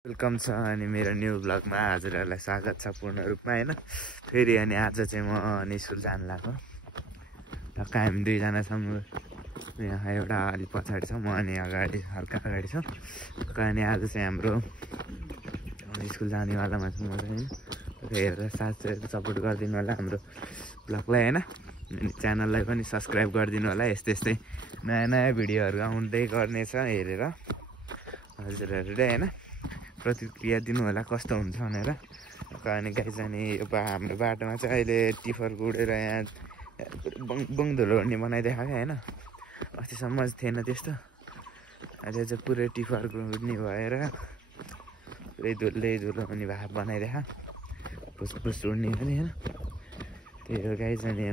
Welcome छ अनि मेरो न्यू ब्लगमा हजुरहरूलाई स्वागत छ पूर्ण रूपमा हैन। फेरि अनि आज चाहिँ म निस्कुल जान लाग्यो। टक्क हामी दुईजना छौँ। यहाँ एउटा अलि पछाडि छ, म अनि अगाडि हल्का अगाडि छ। अनि आज चाहिँ हाम्रो स्कुल जानेवालामा छु म चाहिँ। हेरेर साथ सपोर्ट गरिदिनु होला हाम्रो ब्लगलाई हैन। अनि च्यानललाई पनि सब्स्क्राइब गरिदिनु होला। यस्तै यस्तै नयाँ नयाँ भिडियोहरू आउँदै गर्नेछ हेरेर हजुरहरूले हैन प्रतिक्रिया दिनु होला कस्तो हुन्छ भनेर। अनि गाइस अनि अब हाम्रो बाटोमा चाहिँ अहिले टिफर गुडेर यहाँ बङ धुलो गर्ने बनाइदिएको क्या हैन। अस्तिसम्म थिएन त्यस्तो, अहिले चाहिँ पुरै टिफर गुड्ने भएर पुरै धुलो हुने भए बनाइदिएको, फुसफुस उड्ने पनि हैन। त्यही हो गाइस। अनि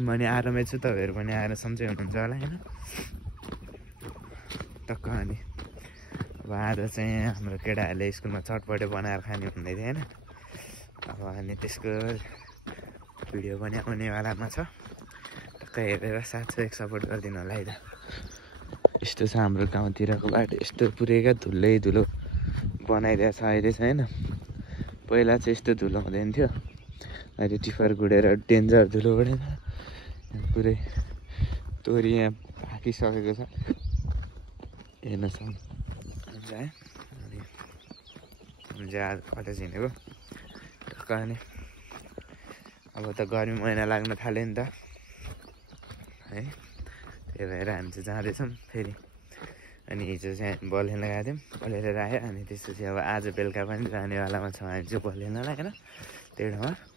म नि आरामै छु, तपाईँहरू पनि आएर सन्चै हुनुहुन्छ होला हैन। टक्क अनि अब आज चाहिँ हाम्रो केटाहरूले स्कुलमा चटपटे बनाएर खाने भन्दै थियो हैन। अब अनि त्यसको भिडियो पनि आउनेवालामा छ। टक्क हेरेर साथसाथ सपोर्ट गरिदिनु होला है त। यस्तो छ हाम्रो गाउँतिरको बाटो, यस्तो पुरै क्या धुलो बनाइदिएको छ अहिले चाहिँ हैन। पहिला चाहिँ यस्तो धुलो हुँदैन थियो, अहिले टिफर गुडेर डेन्जर धुलो उडेन। पुरै तोरी यहाँ पाकिसकेको छ हेर्न सक्नु है। अनि आज कलेज हिँडेको टक्क। अनि अब त गर्मी महिना लाग्न थाल्यो नि त है, त्यही भएर हामी चाहिँ जाँदैछौँ फेरि। अनि हिजो चाहिँ बल खेल्न गएको थियौँ, बल हेरेर आयो। अनि त्यसपछि अब आज बेलुका पनि जानेवालामा छौँ हामी चाहिँ बल खेल्नलाई होइन त्यही ठाउँमा।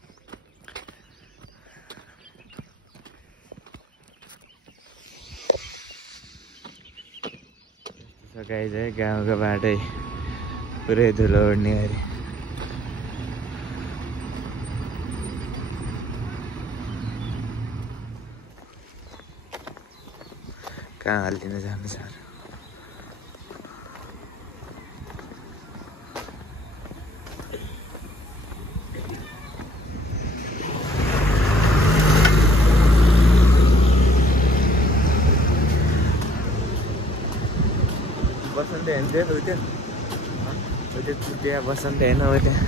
गाइस है गाउँको बाटै पुरै धुलो उड्ने गरी। कहाँ हालिदिन जानु सर। बसन्त हेर्नु थियो त्यहाँ बसन्त हेर्न हो त्यहाँ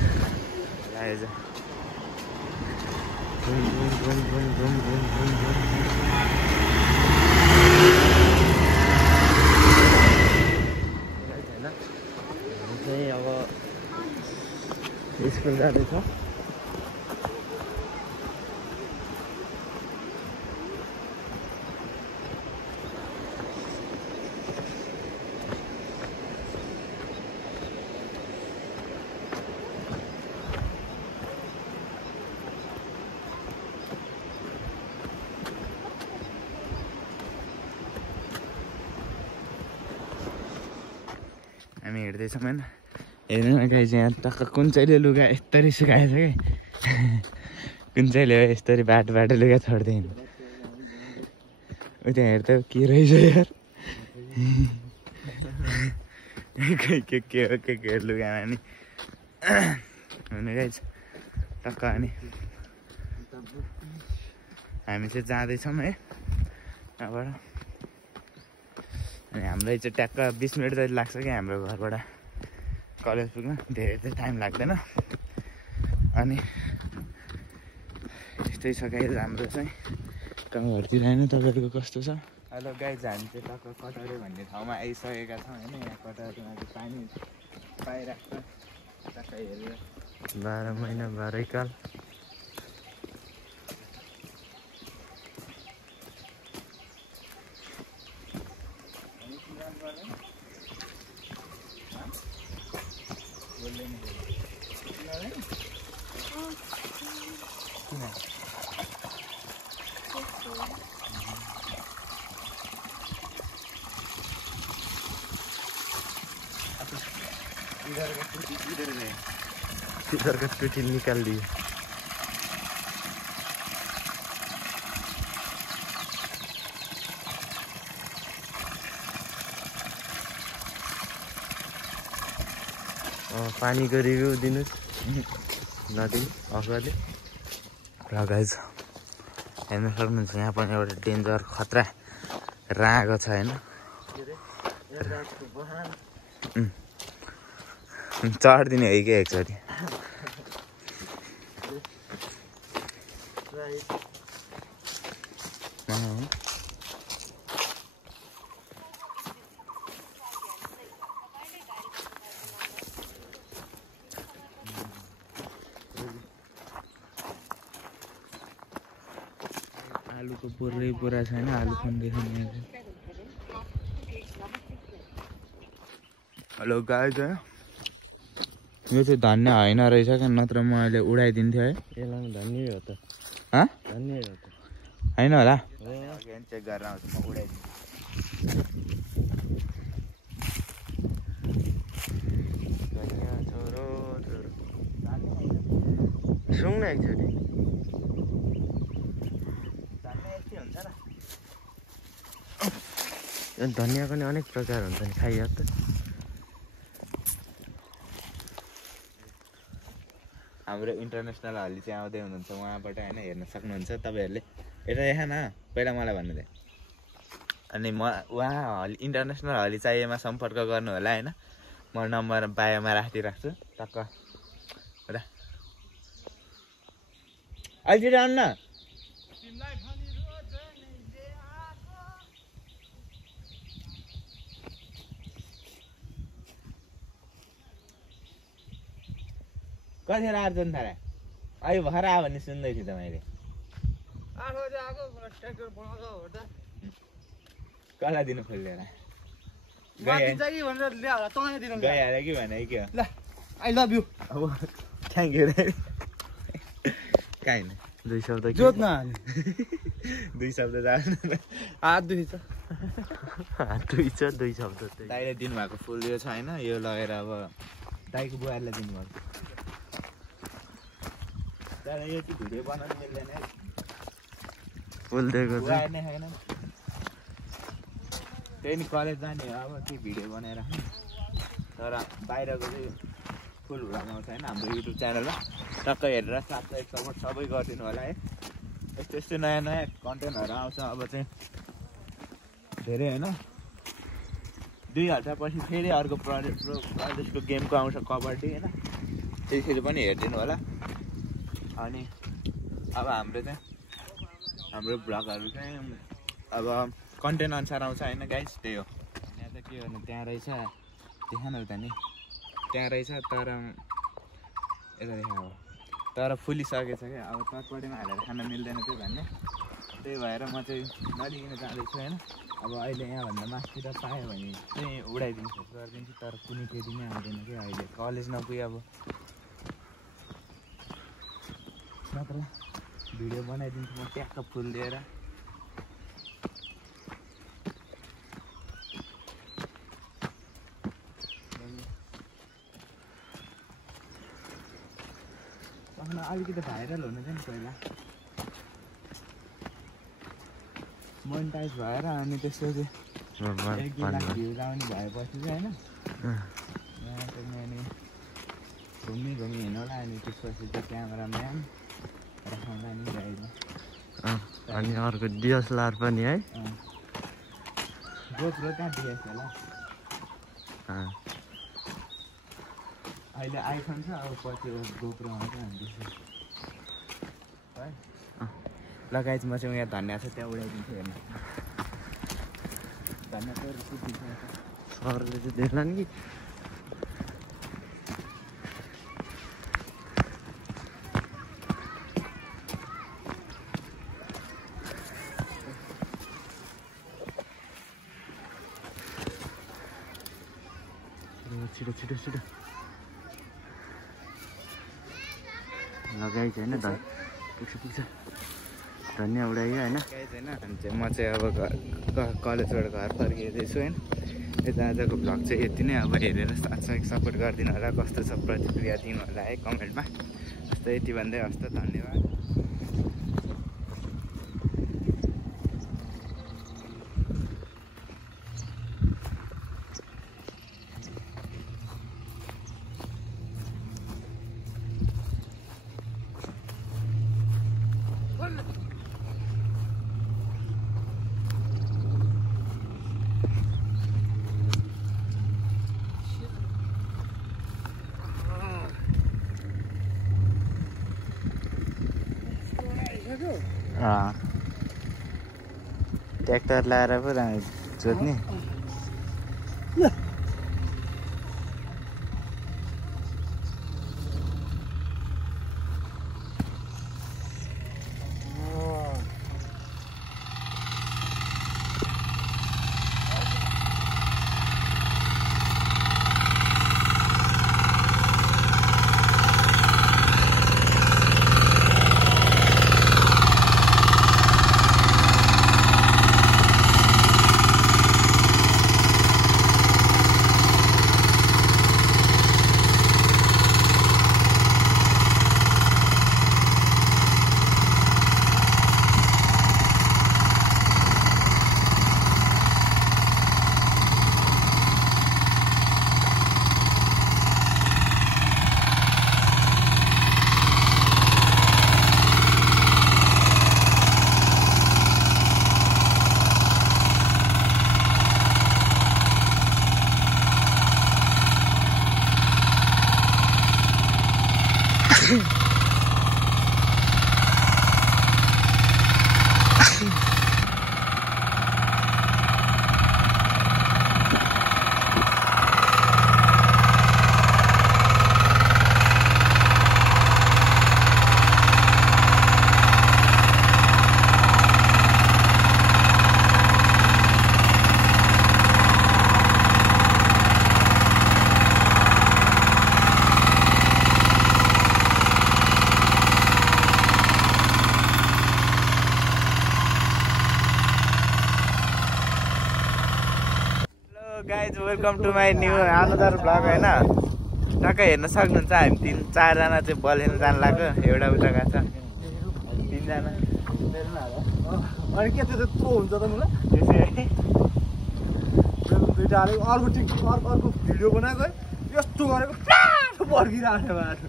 आएछ। चाहिँ अब स्कुल जाँदैछ। हामी हिँड्दैछौँ होइन। हेर्नु न गाइस यहाँ टक्क कुन चाहिँले लुगा यस्तरी सुकाएछ कि कुन चाहिँले हो यस्तरी बाटो लुगा छोड्दै हिँड्नु। त्यहाँ हेर्दा के रहेछ यार के लुगामा नि हुनु गाइस टक्क। अनि हामी चाहिँ जाँदैछौँ है यहाँबाट। अनि हामीलाई चाहिँ ट्याक्क 20 मिनट जति लाग्छ कि हाम्रो घरबाट कलेज पुग्न, धेरै चाहिँ टाइम लाग्दैन। अनि यस्तै छ गाइस हाम्रो चाहिँ गाउँघरतिर होइन। तपाईँहरूको कस्तो छ? हेलो गाइस, हामी चाहिँ टक्क कटरे भन्ने ठाउँमा आइसकेका छौँ होइन। यहाँ कटरमा चाहिँ पानी पाइरहेको छ टक्क हेरेर 12 महिना 12 काल। इधर का टूटी निकाल दी। पानीको रिभ्यू दिनुहोस् नदी अगाडि। र गाइस हेर्न सक्नुहुन्छ यहाँ पनि एउटा डेन्जर खतरा रागो छ होइन। चढिदिने है कि एकचोटि आलुको पुरा छैन आलु खन्दैछन् यहाँ हेलो गाइज है यो चाहिँ धन्य होइन रहेछ क्या नत्र म अहिले उडाइदिन्थेँ है यसलाई धन्य हो त धन्य हो त होइन होला चेक गरेर आउँछु म उडाइदिन्छु सुङ न एकचोटि धनियाँको नि अनेक प्रकार हुन्छ नि खाइया त हाम्रो इन्टरनेसनल हली चाहिँ आउँदै हुनुहुन्छ उहाँबाट होइन हेर्न सक्नुहुन्छ तपाईँहरूले यता देखा न पहिला मलाई भन्नु दे अनि म उहाँ हली इन्टरनेसनल हली चाहिएमा सम्पर्क गर्नु होला होइन म नम्बर बायोमा राखिदिइराख्छु टक्क र अहिले आउनु न कतिखेर आर्जन थाहा अहिले भएर आयो भने सुन्दै थिएँ त मैले कसलाई दिनु खोलिदिएर गइहाल्यो कि भने कि हो I love you thank you काहीँ 2 शब्द जोत्न दुई शब्द जानु हात दुख्छ हात दुख्छ 2 शब्द दाइले दिनुभएको फुल यो छ होइन यो लगेर अब दाइको बुहारीलाई दिनुभएको तर यो चाहिँ भिडियो बनाउनु मिल्दैन है फुल दिएको बुहारी नै छैन त्यही नि कलेज जाने हो अब के भिडियो बनाएर तर बाहिरको चाहिँ फुल हुँदाउँछ होइन हाम्रो युट्युब च्यानलमा टक्क हेरेर सब्सक्राइब सपोर्ट सबै गरिदिनु होला है यस्तो यस्तो नयाँ नयाँ कन्टेन्टहरू आउँछ अब चाहिँ धेरै होइन 2 हप्तापछि फेरि अर्को प्रदेशको गेमको आउँछ कबड्डी होइन त्यसरी पनि हेरिदिनु होला अनि अब हाम्रो ब्लगहरू चाहिँ अब कन्टेन्ट अनुसार आउँछ होइन गाइस त्यही हो यहाँ त के गर्नु त्यहाँ रहेछ देखा न त नि त्यहाँ रहेछ तर यता देखा हो तर फुलिसकेछ क्या अब तटपट्टिमा हालेर खान मिल्दैन त्यो भन्ने त्यही भएर म चाहिँ नलिकन जाँदैछु होइन अब अहिले यहाँभन्दा मासतिर पायो भने चाहिँ उडाइदिन्छु गरिदिन्छु तर कुनै केही नै आउँदैन कि अहिले कलेज नपुगे अब नत्र भिडियो बनाइदिन्छु म ट्याक्क फुल दिएर अलिकति भाइरल हुनु चाहिँ नि पहिला मोनिटाइज भएर अनि त्यसपछि 1-2 लाख भ्युज आउने भएपछि चाहिँ होइन यहाँ चाहिँ अनि घुम्ने हिँडौँला अनि त्यसपछि चाहिँ क्यामेराम्यान राखौँला नि गाइडमा अनि अर्को डिएसएलआर पनि है गोप्रो कहाँ डिएसएलआर अहिले आइफोन छ अब पछि गोप्रो आउँछ हामी है लगाइज म चाहिँ यहाँ धनियाँ छ त्यहाँ उडाइदिन्छु हेर्नु धनियाँ सरले चाहिँ देख्ला नि छिटो छिटो छिटो लगाइ छैन पुग्छ पुग्छ धनियाँ उडाइयो होइन छैन अनि चाहिँ म चाहिँ अब कलेजबाट घर फर्किँदैछु होइन यता आजको भ्लग चाहिँ यति नै अब हेरेर साथसाथ सपोर्ट गरिदिनु होला कस्तो छ प्रतिक्रिया दिनु होला है कमेन्टमा जस्तो यति भन्दै हस्त धन्यवाद ट्र्याक्टर लाएर पो जोत्ने guys welcome to my new another blog होइन टक्कै हेर्न सक्नुहुन्छ हामी 3-4जना चाहिँ बल खेल्न जानु लाग्यो एउटा उता गएको छ 3जना अनि के त्यो यत्रो हुन्छ त मलाई दुइटा अर्को भिडियो बनाएको है यस्तो गरेको पर्खिरहेको बाटो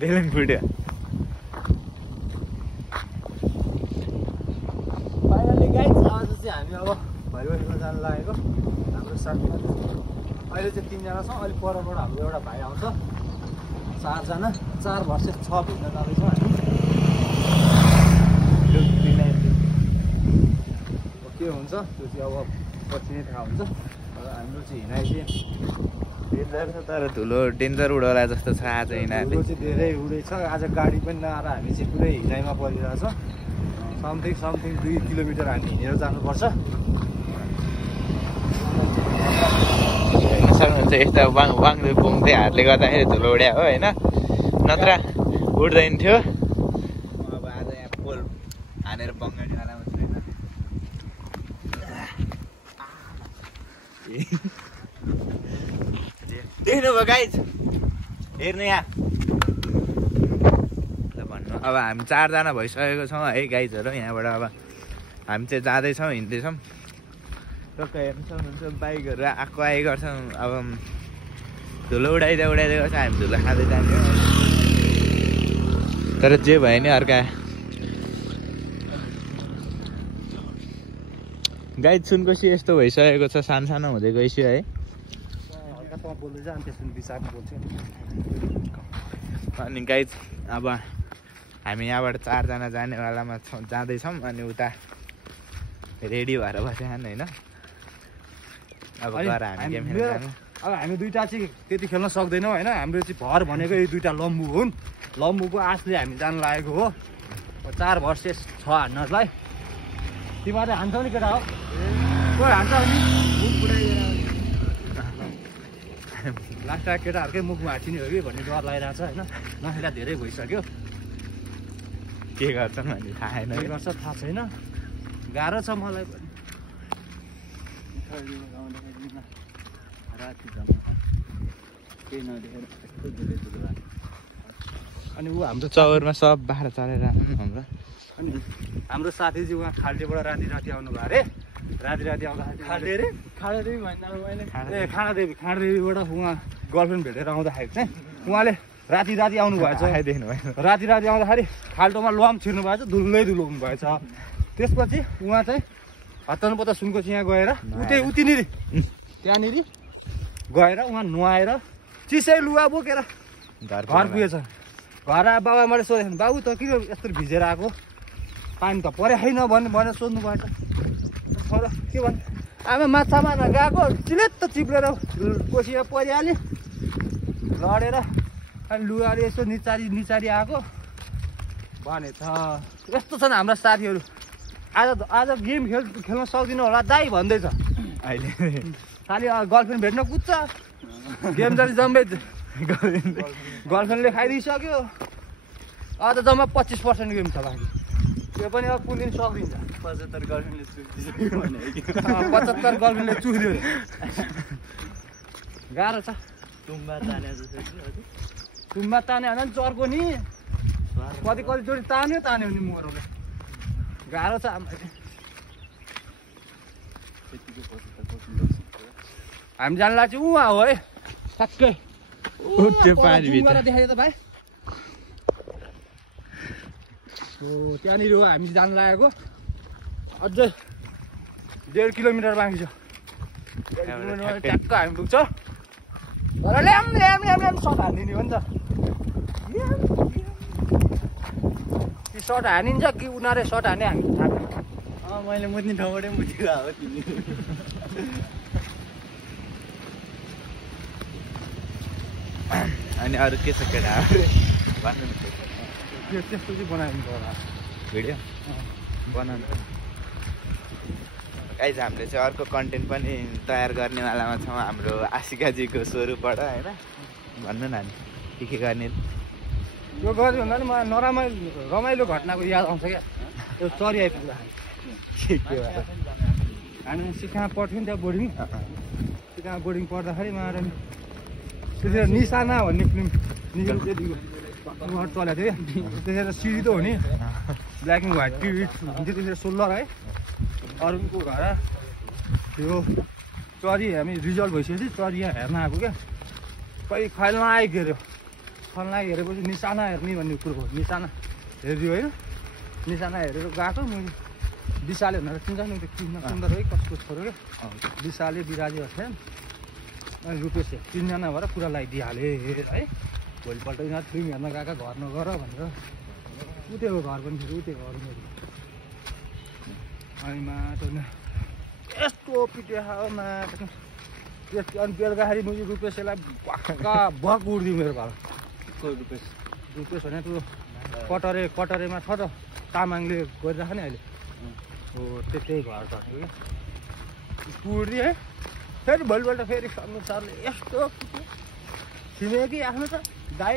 बेलुन फुट्यो फाइनली गाइज आज चाहिँ हामी अब भलिबल खेल्न जानु लागेको हाम्रो साथमा अहिले चाहिँ 3जना छौँ अलिक परबाट हाम्रो एउटा भाइ आउँछ 4जना 4 भर्सेस 6 भिन्न जाँदैछौँ हामी के हुन्छ त्यो चाहिँ अब पछि नै थाहा हुन्छ हाम्रो चाहिँ हिँडाइ चाहिँ डेन्जर छ तर धुलो डेन्जर उडोला जस्तो छ आज हिँडाइ धुलो चाहिँ धेरै उडेछ आज गाडी पनि नआएर हामी चाहिँ पुरै हिँडाइमा परिरहेछ समथिङ 2 किलोमिटर हामी हिँडेर जानुपर्छ हेर्न सक्नुहुन्छ यस्तो वाङले पुङ्दै हातले गर्दाखेरि धुलो उड्या हो होइन नत्र उड्दैन थियो अब आज यहाँ पोल हानेर बङ्गाली खानामा छैन देख्नुभयो गाइज हेर्नु यहाँ भन्नु अब हामी 4जना भइसकेको छौँ है गाइजहरू यहाँबाट अब हामी चाहिँ जाँदैछौँ हिँड्दैछौँ टक्कै हेर्नु सक्नुहुन्छ बाइकहरू आइ गर्छौँ अब धुलो उडाइदिए गर्छ हामी धुलो खाँदै जाने हो तर जे भयो नि अर्का गाइड सुनकोसी यस्तो भइसकेको छ सानो हुँदै गइसक्यो है अनि गाइड अब हामी यहाँबाट 4जना जानेवालामा जाँदैछौँ अनि उता रेडी भएर बसेछन् होइन अब गएर हामी गेम खेल्न जानु अब हामी दुइटा चाहिँ त्यति खेल्न सक्दैनौँ होइन हाम्रो चाहिँ भर भनेको यो दुइटा लम्बू हुन् लम्बूको आशले हामी जानु लागेको हो 4 भर्सेस 6 हान्नलाई तिमीहरूले हान्छौ नि केटा हो कोही हान्छ नि लास्ट केटाहरूकै मुखमा हाँचिने हो कि भन्ने डर लागिरहेको छ होइन नखेला धेरै भइसक्यो के गर्छन् भन्ने थाहा छैन के गर्छ थाहा छैन गाह्रो छ मलाई पनि अनि ऊ हाम्रो चौरमा सब बाह्र चलेर हाम्रो अनि हाम्रो साथी चाहिँ उहाँ खाल्टेबाट राति आउनु भयो अरे राति आउँदाखेरि खाँडादेवीबाट उहाँ गर्लफ्रेन्ड भेटेर आउँदाखेरि चाहिँ उहाँले राति आउनु भएछ राति आउँदाखेरि खाल्टोमा लम छिर्नु भएछ धुलै धुलो हुनु भएछ त्यसपछि उहाँ चाहिँ हत्तनपत्ता सुनको यहाँ गएर उतिनिर त्यहाँनिर गएर उहाँ नुहाएर चिसै लुगा बोकेर घर पुगेछ घर बाबा मैले सोधेको बाबु त किन यस्तो भिजेर आएको पानी त परे छैन भनेर सोध्नु भएछ तर के भन्छ आमा माछा मार्न गएको चिलेत्त चिप्लेर कोसीमा परिहाल्यो लडेर अनि लुगाले यसो निचारी आएको भने छ यस्तो छन् हाम्रा साथीहरू आज गेम खेल्न सक्दिनँ होला दाइ भन्दैछ अहिले खालि गर्लफ्रेन्ड भेट्न कुद्छ गेम चाहिँ जम्मै गर्लफ्रेन्डले खाइदिइसक्यो अझ जम्मा 25% गेम छ बाँकी त्यो पनि अब कुन दिन सक्दिन्छ 75 गर्लफ्रेन्डले चुक्दियो भने 75 गर्लफ्रेन्डले चुक्दियो गाह्रो छ तुम्बा ताने जस्तो तुम्बा ताने होइन नि चर्को नि कतिचोटि तान्यो नि मोरोले गाह्रो छ हामी जानु लाग्छ उहाँ हो है ठ्याक्कै देखाइदियो त भाइ त्यहाँनिर हो हामी जानु लागेको अझै 1.5 किलोमिटर बाँकी छ ट्याक्क हामी पुग्छ तर ल्याम सर्ट हानिदिने हो नि त कि सर्ट हानिन्छ कि उनीहरूले सर्ट हाने हामी थाहा मैले मुद्ने ठाउँबाटै मुटेको हो तिमी अनि अरू के छ केटाहरू भन्नु न त्यस्तो चाहिँ बनाइदिनु होला भिडियो बनाउनु गाइज हामीले चाहिँ अर्को कन्टेन्ट पनि तयार गर्नेवालामा छौँ हाम्रो आशिकाजीको स्वरूपबाट होइन भन्नु न के गर्ने यो गऱ्यो भन्दा नि मलाई रमाइलो घटनाको याद आउँछ क्या त्यो चरी आइपुग्दा हामी सिकामा पढ्थ्यौँ नि त्यहाँ बोर्डिङ सिकामा बोर्डिङ पढ्दाखेरि मलाई त्यतिखेर निशाना भन्ने फिल्म निशाना त्यतिको चलेको थियो त्यतिखेर सिडी त हो नि ब्ल्याक एन्ड व्हाइट टिभी हुन्थ्यो त्यतिखेर 16 है अरूको घर त्यो चरी हामी रिजल्ट भइसकेपछि चरी यहाँ हेर्न आएको क्या कहीँ खैलमा आइगेऱ्यो खल्न हेरेपछि निशाना हेर्ने भन्ने कुरो हो निशाना हेरिदियो होइन निशाना हेरेर गएको मैले विशाले भनेर चिन्छ नि त्यो किन्न सुन्दर है कसको छोरो क्या विशाले बिराजी हस्यान अनि रुपेश 3 जना भएर पुरा लगाइदिइहालेँ है भोलिपल्ट यिनीहरू फिल्म हेर्न गएका घर नगर भनेर उठेको घर पनि फेरि उठेको घर मेरो अनि माटो यस्तो पिट्यो माटो त्यस्तो अनि बेलुकाखेरि मैले रुपेशलाई पक्का भक उड्दियो मेरो घर रुपेश भने त्यो कटरेमा छ त तामाङले गरिराख नि अहिले हो त्यही घर छ क्या पुड्दियो है फेरि भोलिपल्ट फेरि सरले यस्तो छिमेकी आफ्नो त दाइ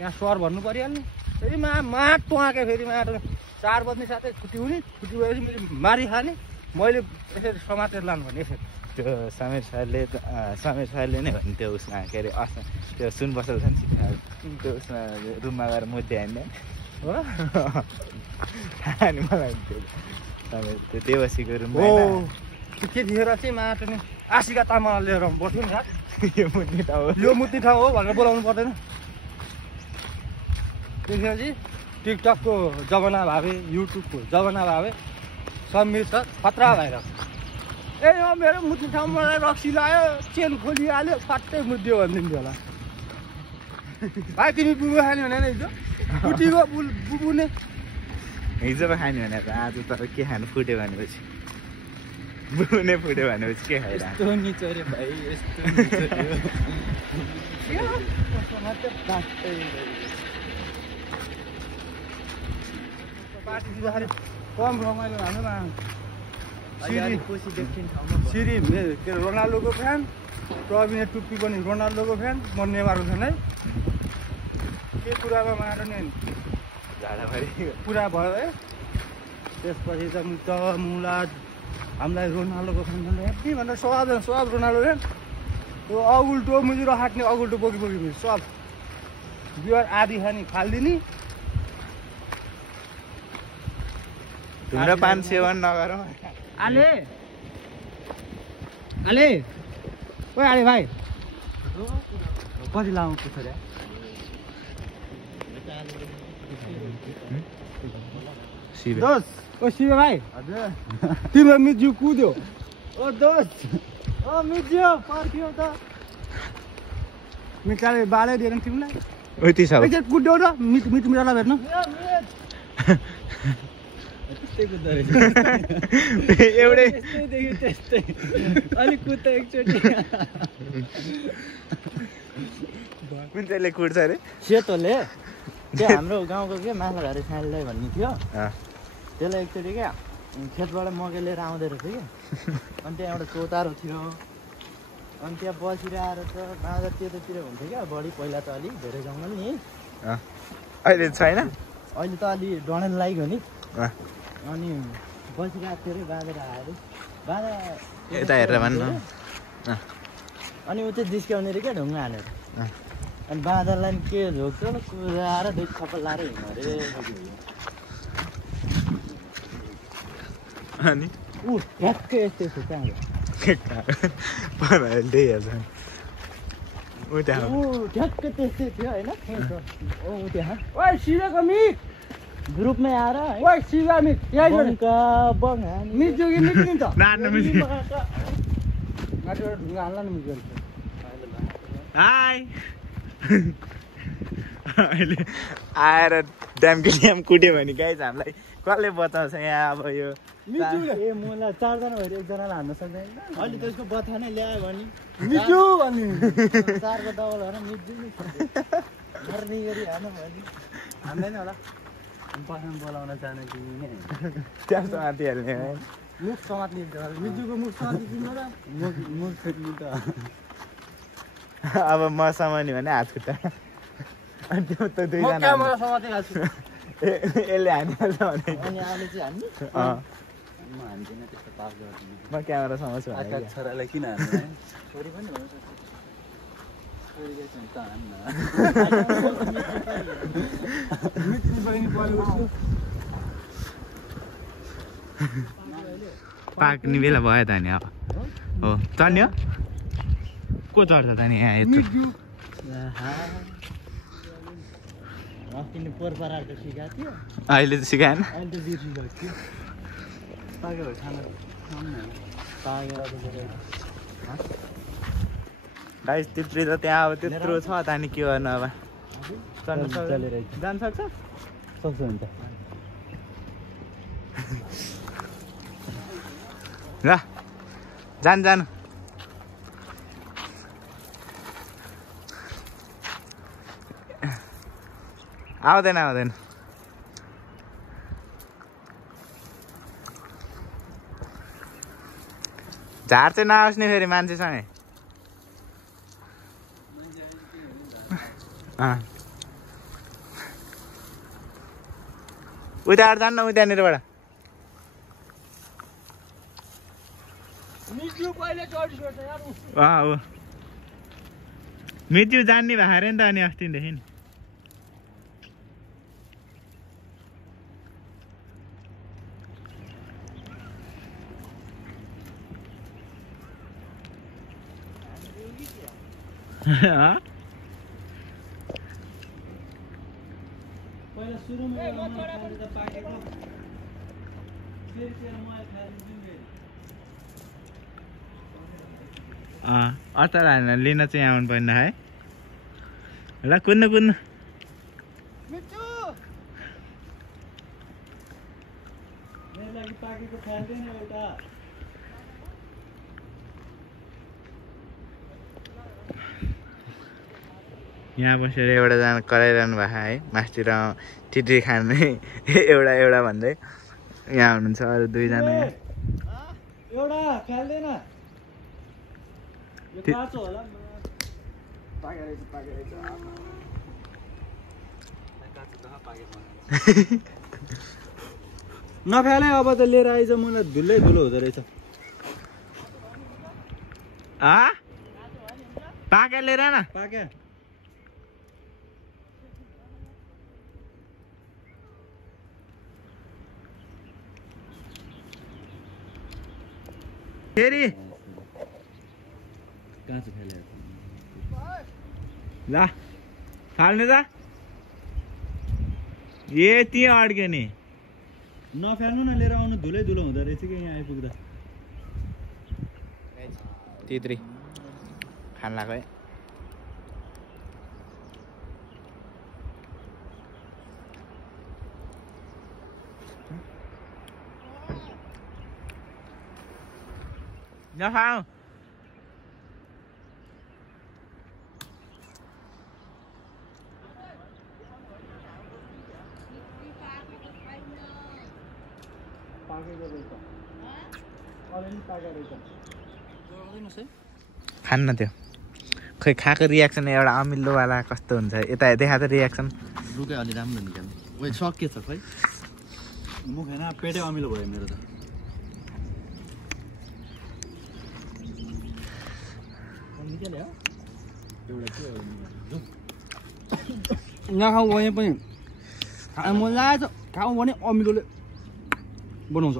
यहाँ सर भन्नु परिहाल्ने फेरि माट टुवाके फेरि माटो 4 बज्ने साथै छुट्टी हुने छुट्टी भएपछि मैले मारी खाने मैले यसरी समातेर लानु भने यसरी त्यो समीर सरले नै भन्थ्यो उसमा के अरे त्यो सुन बसल छ नि त्यो उसमा रुममा गएर मुद्दे हान्ने हो अनि मलाई त्यो देवसीको रुममा हो त्यतिखेर चाहिँ माटो नि आशिका तामाङलाई लिएर बस्यो नि यो मुद्ने ठाउँ हो यो मुद्ने ठाउँ हो भनेर बोलाउनु पर्दैन त्यतिखेर चाहिँ टिकटकको जमाना भावे युट्युबको जमाना भावे समीर सर खतरा भएर ए यो मेरो मुद्ने ठाउँ मलाई रक्सी लायो चेन खोलिहाल्यो फट्टै मुद्दियो भनिदिन्थ्यो होला भाइ तिमी बुबु खाने भने हिजो फुटीको बुबुने हिजो पो खाने भने त आज तर के खानु फुट्यो भनेपछि बुबुने फुट्यो भनेपछि के खाइरहेको पार्टी दिँदाखेरि कम रमाइलो हाल्नु न सिरी के अरे रोनाल्डोको फ्यान प्रवीण टुप्पी पनि रोनाल्डोको फ्यान म नेमारको फ्यान है के कुरामा मार नि पुरा भयो है त्यसपछि त मुला हामीलाई रोनाल्डोको फ्यान हेप्ने भनेर सब रोनाल्डो फ्यान त्यो अगुल्टो मुजुरो हाट्ने अगुल्टो बोकी सब बिहार आधी खाने फालिदिने धुम्रपान सेवन नगरौँ आले ओ आले भाइ कति लामो पुग्छ रे दोस्त ओ शिव भाइ हजुर तिम्रो मिज्यू कुद्यो ओ दोस्त ओ मिज्यू पर्ख्यो त मिठाले बाले दिएन तिमीलाई उति छ एकचोटि कुद्यो र मिठो मिठालाई भेट्नु त्यस्तै कुद्दो रहेछ एउटै त्यस्तैदेखि त्यस्तै अलिक कुद्छ एकचोटि कुन चाहिँले कुट्छ अरे सेतोले त्यो हाम्रो गाउँको के माछाघारी साइडलाई भन्ने थियो त्यसलाई एकचोटि क्या खेतबाट मकै लिएर आउँदै रहेछ कि अनि त्यहाँ एउटा चौतारो थियो अनि त्यहाँ बसिरहेर त बाँदर त्यतातिर हुन्थ्यो क्या बढी पहिला त अलिक धेरै जङ्गल नि अहिले छैन अहिले त अलि डडेल लाग्यो नि अनि बसिरहेको थियो अरे बाँदर आएर बाँदर यता हेरेर भन्नु अनि ऊ चाहिँ जिस्क्याउने रे क्या ढुङ्गा हालेर अनि बाँदरलाई नि के झोक्छ न कुदाएर दुई थप्पड लाएर हिँड्यो अरे अनि ऊ ठ्याक्कै यस्तो यस्तो त्यहाँबाट ऊ ठ्याक्कै त्यस्तै थियो होइन ऊ त्यहाँ ग्रुपमै आएर अहिले आएर ड्यामको ड्याम कुट्यो भने गाइज हामीलाई कसले बचाउँछ यहाँ अब यो ए मलाई 4 जना भएर एकजनालाई हान्न सक्दैन अहिले त्यसको बथा नै ल्यायो भने चारको डबल भएर मिजु मर्ने गरी हाल्नु भने हान्दैन होला पसमा बोलाउन जाने तिमी नै त्यहाँ समातिहाल्ने मुख समात्ने मिजुको मुख समात्ने र मुख फेक्नु त अब म समाउने भने हात खुट्टा अनि त्यो त दुईजना यसले हानिहाल्छ भने अनि आले चाहिँ हान्ने म हान्दिनँ त्यस्तो पाप गर्दिनँ म क्यामेरा समाउँछु आकाश छोरालाई किन हान्नु है छोरी पनि हुन सक्छ छोरी गएछ भने त हान्न पाक्ने बेला भयो त नि अब हो चढ्ने हो को चढ्छ त नि यहाँ यत्रो अस्ति नि पोहोर परार त सिकाएको थियो अहिले त सिकाएन अहिले त बिर्सिसक्यो थियो पाकेर खाना पाकेर गाइस त्यत्रो त त्यहाँ अब त्यत्रो छ त नि के गर्नु अब जान सक्छ सक्छ नि त ल जानु आउँदैन झार चाहिँ नआओस् नि फेरि मान्छेसँगै उताबाट जान्न उतानिरबाट हो मिजु जान्ने भएको अरे नि त अनि अस्तिदेखि नि पहिला सुरुमा पाकेको अचार हालेर लिन चाहिँ आउनु पर्ने है ल कुद्नु मेरो लागि पाकेको खाँदैन एउटा यहाँ बसेर एउटा जना कराइरहनु भएको है मास्तिर टिटी खाने एउटा भन्दै यहाँ हुनुहुन्छ अरू दुईजना एउटा खाँदैन यो काँचो होला नखाले अब त लिएर आइज मलाई धुलै धुलो हुँदो रहेछ पाक्या लिएर न पाक्या फेरि काँचो खाले ल फाल्नु त ए त्यहाँ अड्क्यो नि नफाल्नु न लिएर आउनु धुलै धुलो हुँदो रहेछ कि यहाँ आइपुग्दा तित्री खान लाग्यो है नखाऊ खान्न त्यो खै खाएको रियाक्सन एउटा अमिलोवाला कस्तो हुन्छ यता देखा त रियाक्सन रुकै अलि राम्रो निकाल्नु ओइ सकिएछ खै मुख होइन पेटै अमिलो भयो मेरो त नखाऊ भने पनि खान मन लागेछ खाऊ भने अमिलोले बनाउँछ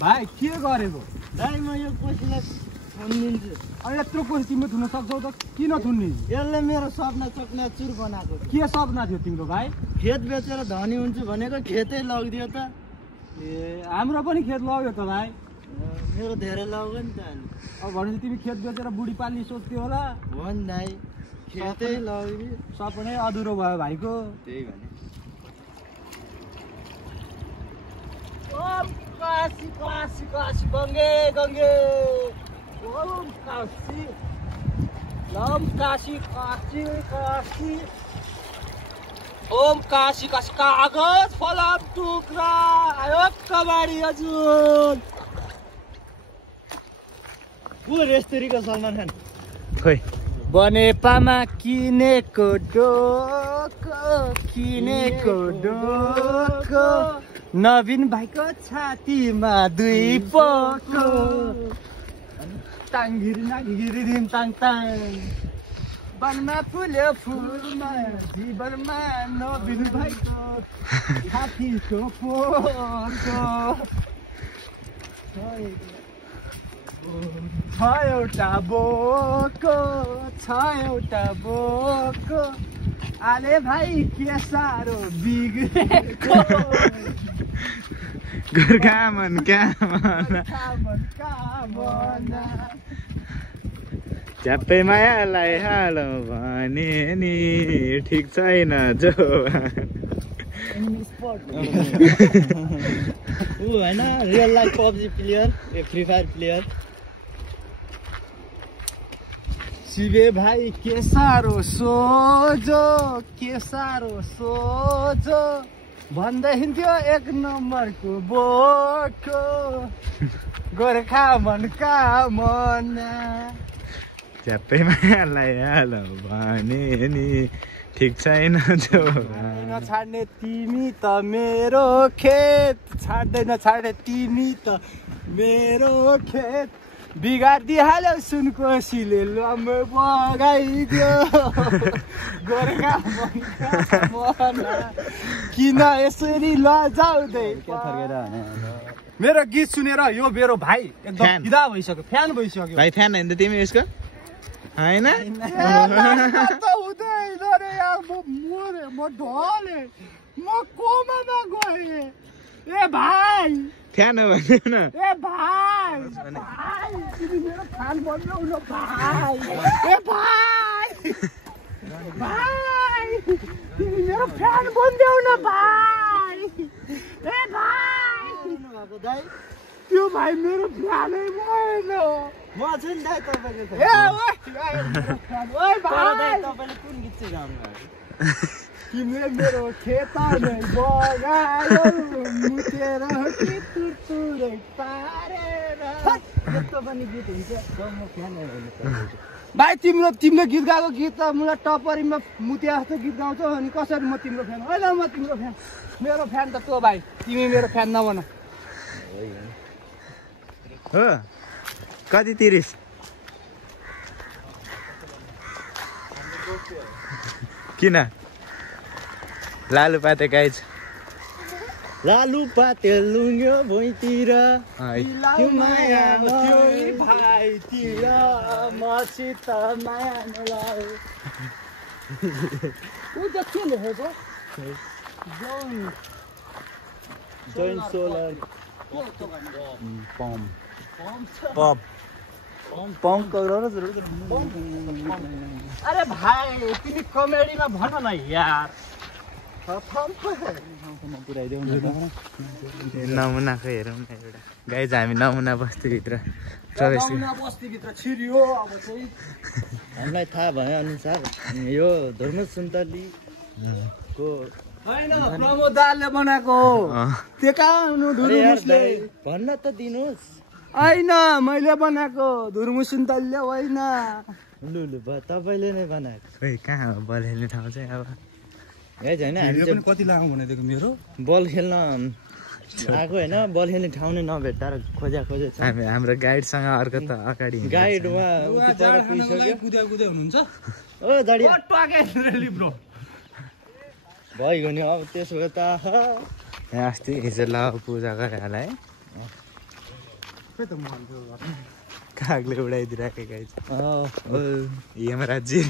भाइ के गरेको दाइ म यो कोसीलाई थुनिदिन्छु अनि यत्रो कोसी तिम्रो थुन्न सक्छौ त किन थुन्ने यसले मेरो सपना चकना चुर बनाएको के सपना थियो तिम्रो भाइ खेत बेचेर धनी हुन्छु भनेको खेतै लगिदियो त ए हाम्रो पनि खेत लग्यो त भाइ मेरो धेरै लग्यो नि त अब भनेपछि तिमी खेत बेचेर बुढी पाल्ने सोच्थ्यौ होला हो नि दाइ खेतै लगिदियो सपनै अधुरो भयो भाइको त्यही भने ओम काशी काशी काशी गङ्गे गङ्गे ओम काशी लम काशी काशी काशी ओम काशी काशी कागज फलाम टुक्रा आयो कबाडी हजुर को रेस्टोरीको सलमान खान खोइ बनेपामा किनेको डोको नवीन भाइको छातीमा दुई पोको ताङगिरी नागिरी रिम ताङ ताङ वनमा फुल्यो फुलमा जीवनमा नवीन भाइको छातीको पोको छ एउटा बोको आले भाइ के साह्रो बिग्रेको गोर्खा मन कामना झ्याप्पै मायालाई हालौँ भने नि ठिक छैन जो ऊ होइन real life PUBG player free fire player शिवे भाइ के साह्रो सोझो भन्दै हिँड्थ्यो एक नम्बरको बोको गोर्खा मन कामना झ्याप्पै मायालाई हालौँ भने नि ठिक छैन जो नछाड्ने तिमी त मेरो खेत छाड्दैन छाड्ने तिमी त मेरो खेत बिगारिदिहाल्यो सुनकोसीले लम बगाइदियो गोर्खा किन यसरी लजाउँदै मेरो गीत सुनेर यो मेरो भाइ एकदम फिदा भइसक्यो फ्यान भइसक्यो भाइ फ्यान होइन त तिमी यसको होइन म ढले म कोमामा गएँ ए भाइ फ्यान हो भने न ए भाइ तिमी मेरो फ्यान बन्नु न भाइ ए भाइ तिमी मेरो फ्यान बन्देऊ न भाइ ए भाइ त्यो भाइ मेरो फ्यानै भएन म छु नि दाइ तपाईँको ए ओइ भाइ तपाईँले कुन गीत चाहिँ गाउनुभएको तिमीले मेरो खेतमै बगायो मुतेर कि तुरतुरै पारेर यस्तो पनि गीत हुन्छ म फ्यान भाइ तिमीले गीत गाएको गीत त मलाई टपरीमा मुतिया जस्तो गीत गाउँछौ अनि कसरी म तिम्रो फ्यान होइन म तिम्रो फ्यान मेरो फ्यान त तँ भाइ तिमी मेरो फ्यान नबन हो कति तिरिस किन लालु पाते गाइज लालु पाते लुङ्यो भुइँतिर माया भाइतिर मसित माया नलाउ ऊ त के लेखेको जोइन सोलर पम्प अरे भाइ तिमी कमेडीमा भन न यार पुऱ्याइदेऊ न नमुनाको हेरौँ न एउटा गाइज हामी नमुना बस्तीभित्र प्रवेश बस्तीभित्र छिरियो अब चाहिँ हामीलाई थाहा भए अनुसार यो धर्म सुन्तलीको होइन प्रमोद दाले बनाएको त्यो कहाँ हुनु धुर्मुसले भन्न त दिनुहोस् होइन मैले बनाएको धुर्मुसुन्तलले होइन लु तपाईँले नै बनाएको खोइ कहाँ हो बल खेल्ने ठाउँ चाहिँ अब गाइज होइन हामी चाहिँ कति लामो भनेको मेरो बल खेल्न आएको होइन बल खेल्ने ठाउँ नै नभेट्दा खोजे छ हाम्रो गाइडसँग अर्को त अगाडि गाइड उहाँ उति पर पुगिसक्यो कुद्या हुनुहुन्छ ओ जडिया ब्रो भइगयो नि अब त्यसो भए त अस्ति हिजो ल पूजा गरे होला है कागले उडाइदिरहेको गाइज यमराजी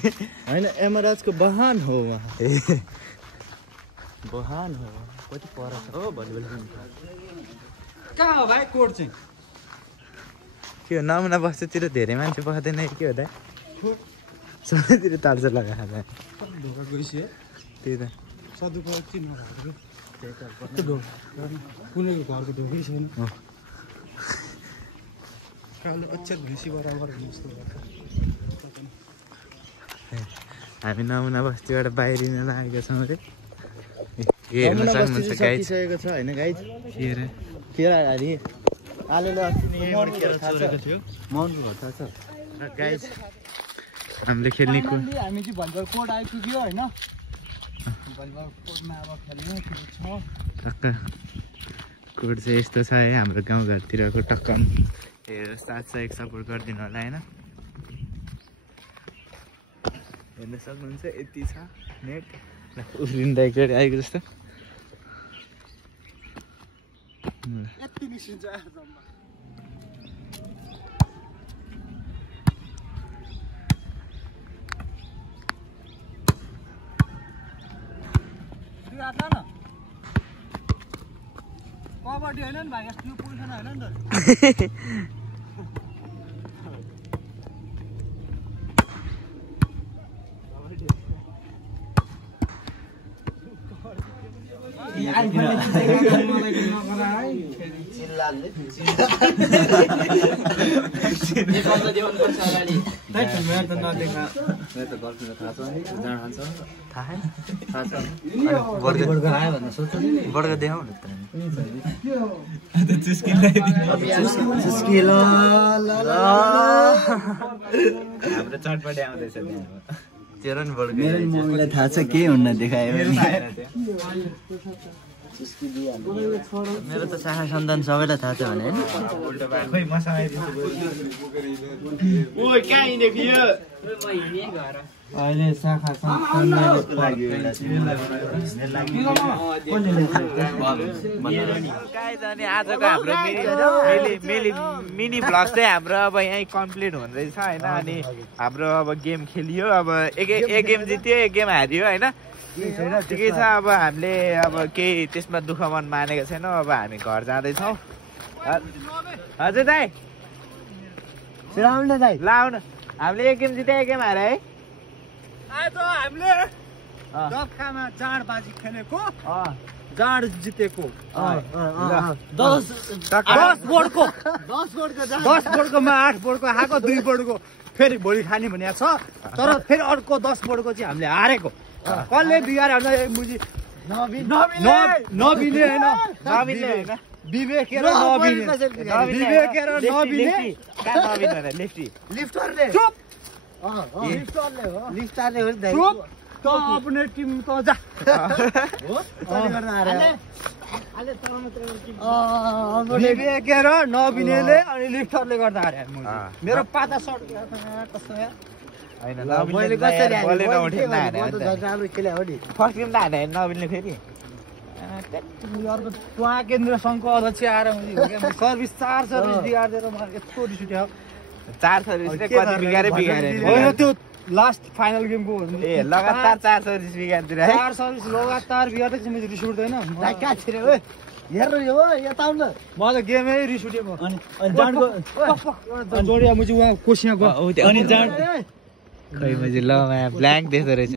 होइन यमराजको वाहन हो उहाँ ए वाहन हो कति पर छ हो भलिबल कहाँ हो भाइ कोड चाहिँ के हो नमुना बस्तीतिर धेरै मान्छे बस्दैन के हो त सबैतिर तार्छ लगाएर ढोका गइसक्यो त्यही त सदुपयोग चिन्नु कुनै घरको ढोकै छैन कालो अक्षर भैँसी बराबर जस्तो हामी नमुना बस्तीबाट बाहिरिन लागेका छौँ अरे हेर्न सक्नुहुन्छ गाइज सकिसकेको छ होइन गाइज के अरे केरा हारी आलेले अस्ति नै यहीँबाट केरा छोडेको थियो मौनको घर थाहा छ गाइज हामीले खेल्ने हामी चाहिँ भलिबल कोर्ट आइपुग्यो होइन भलिबल कोर्टमा अब खेल्ने छ टक्क कोड चाहिँ यस्तो छ है हाम्रो गाउँघरतिरको टक्क हेरेर साथ एक सपोर्ट गरिदिनु होला होइन हेर्न सक्नुहुन्छ यति छ नेट उफ्रिँदा एकचोटि आएको जस्तो यति निस्किन्छ कबड्डी होइन नि भाइ यस्तो पोजिसन होइन नि त बड्का देखाउ न हाम्रो चटपटी आउँदैछ तेरो नि बड्का मलाई थाहा छ के हुन्न देखायो मेरो त शाखा सन्तान सबैलाई थाहा छ भने अहिले शाखा आजको हाम्रो मिनी भ्लग चाहिँ हाम्रो अब यहीँ कम्प्लिट हुँदैछ होइन अनि हाम्रो अब गेम खेलियो अब एक गेम जित्यो एक गेम हारियो होइन ठिकै छ अब हामीले अब केही त्यसमा दुःख मन मानेको छैनौँ अब हामी घर जाँदैछौँ हजुर दाइ आउनु दाइ ल आउनु हामीले एक गेम जित्यो एक गेम हारे है आज हामीले डक्कामा जाँडबाजी खेलेको जाँड जितेको 10 बोर्डकोमा 8 बोर्डको आएको 2 बोर्डको फेरि भोलि खाने भनेको छ तर फेरि अर्को 10 बोर्डको चाहिँ हामीले हारेको कसले बिगार्यो भन्दा मुजी नबिने होइन विवेकेर नबिने लिफ्टरले चुप लिफ्टरले हो चुप त अपने टिम त जा विवेकेर नबिनेले अनि लिफ्टरले गर्दा हारे मेरो पाता सर्ट कस्तो फर्स्ट गेम त हाने नबिल्ने फेरि उहाँ केन्द्र सङ्घको अध्यक्ष आएर सर्भिस 4 सर्भिस बिगारिदिएर मलाई यस्तो रिस उठ्यो 4 सर्भिस कति बिगारे होइन त्यो लास्ट फाइनल गेमको ए लगातार 4 सर्भिस बिगारिदिएर 4 सर्भिस लगातार बिगार्दै चाहिँ रिस उठ्दैन कहाँ छिरे ओ हेर्नु यो यता आउनु म त गेमै रिस उठेको अनि जोडिया मुजी उहाँ कोसिया गयो अनि जान खै मैले ल ब्ल्याङ्क देख्दो रहेछ